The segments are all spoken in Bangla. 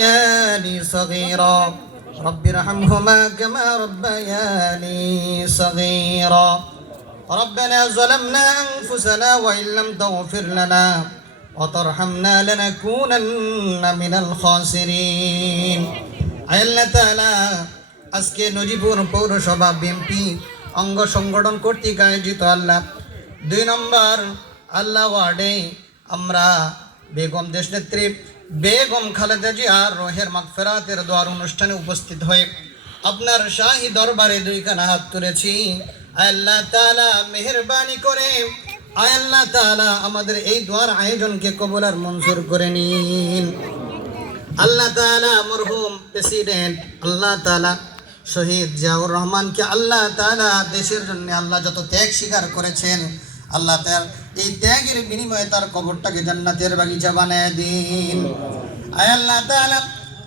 ربياني صغيرا رب ارحمهما كما ربياني صغيرا ربنا ظلمنا أنفسنا وإن لم تغفر لنا وترحمنا لنكونن من الخاسرين আল্লাহ তাআলা আজকে নজিপুর পৌরসভা বিএনপি অঙ্গ সংগঠন কর্তৃক আয়োজিত আল্লাহ 2 নম্বর আল্লাহ ওয়ার্ডে আমরা বেগম দেশনেত্রী বেগম খালেদা জিয়ার রোহের মাগফিরাতের দোয়ার অনুষ্ঠানে উপস্থিত হয়ে আপনার শাহী দরবারে দুইখানা হাত তুলেছি। আল্লাহ তাআলা মেহেরবানি করে আল্লাহ তাআলা আমাদের এই দোয়ার আয়োজনকে কবুল আর মঞ্জুর করে নিন। আল্লাহ তাআলা মরহুম প্রেসিডেন্ট আল্লাহ তাআলা শহীদ জিয়াউর রহমানকে আল্লাহ তাআলা দেশের জন্য আল্লাহ যত ত্যাগ স্বীকার করেছেন আল্লাহ তার এই ত্যাগের বিনিময়ে তার কবরটাকে জান্নাতের বাগিচা বানায় দিন। আল্লাহ তাআলা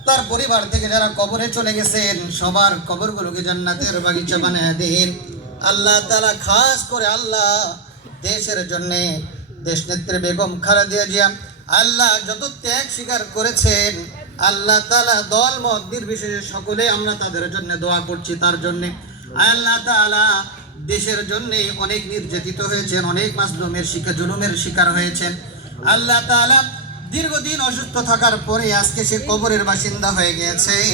তার পরিবার থেকে যারা কবরে চলে গেছেন সবার কবরগুলোকে জান্নাতের বাগিচা বানায় দিন। আল্লাহ তাআলা খাস করে আল্লাহ দেশের জন্য দেশনেত্রী বেগম খালেদা জিয়া আল্লাহ যত ত্যাগ স্বীকার করেছেন আল্লাহ তাআলা দল মত নির্বিশেষে সকলে আমরা তাদের জন্য দোয়া করছি। তার জন্য আল্লাহ তাআলা দেশের জন্য অনেক নির্যাতিত হয়েছেন, অনেক মাজলুমের শিকার জুলুমের শিকার হয়েছেন। আল্লাহ তাআলা দীর্ঘদিন অসুস্থ থাকার পরে আজকে সে কবরের বাসিন্দা হয়ে গেছেন।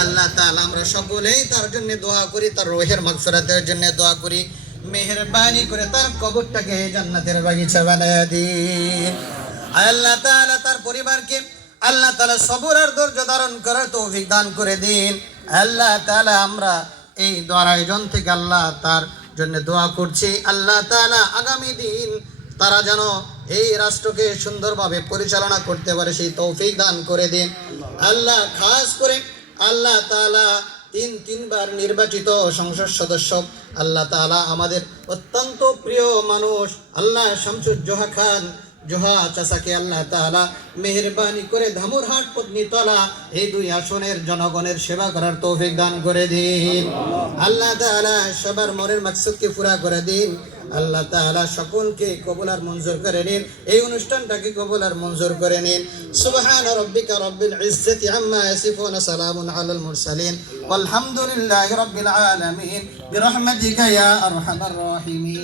আল্লাহ তাআলা আমরা সকলেই তার জন্য দোয়া করি, তার রোহের মাগফিরাতের জন্য দোয়া করি। মেহেরবানি করে তার কবরটাকে জান্নাতের বাগিচা বানায় দিন। আল্লাহ তাআলা তার পরিবারকে আল্লাহ তাআলা সবর আর ধৈর্য ধারণ করার তৌফিক দান করে দিন। আল্লাহ তাআলা আমরা এই দোয়ার আয়োজন থেকে আল্লাহ তার জন্য দোয়া করছি। আল্লাহ তাআলা আগামী দিন তারা যেন এই রাষ্ট্রকে সুন্দরভাবে পরিচালনা করতে পারে সেই তৌফিক দান করে দিন। আল্লাহ খাস করে আল্লাহ তাআলা তিনবার নির্বাচিত সংসদ সদস্য আল্লাহ তাআলা আমাদের অত্যন্ত প্রিয় মানুষ আল্লাহ শামসুজ্জোহা খান জোহা চাচাকে আল্লাহ তাআলা মেহেরবানি করে ধামুরহাট পত্নীতলা এই 2 আসনের জনগণের সেবা করার তৌফিক দান করে দিন। আল্লাহ তাআলা সবার মনের মাকসুদকে পুরা করে দিন। আল্লাহ তাআলা সকলকে কবুল আর মঞ্জুর করে নিন, এই অনুষ্ঠানটাকে কবুল আর মঞ্জুর করে নিন। সুবহান রাব্বিকা রাব্বিল ইজ্জাতি আম্মা ইয়াসিফুন সালামুন আলাল মুরসালিন ওয়ালহামদুলিল্লাহি রাব্বিল আলামিন বিরহমাতিকা ইয়া আরহামার রাহিমিন।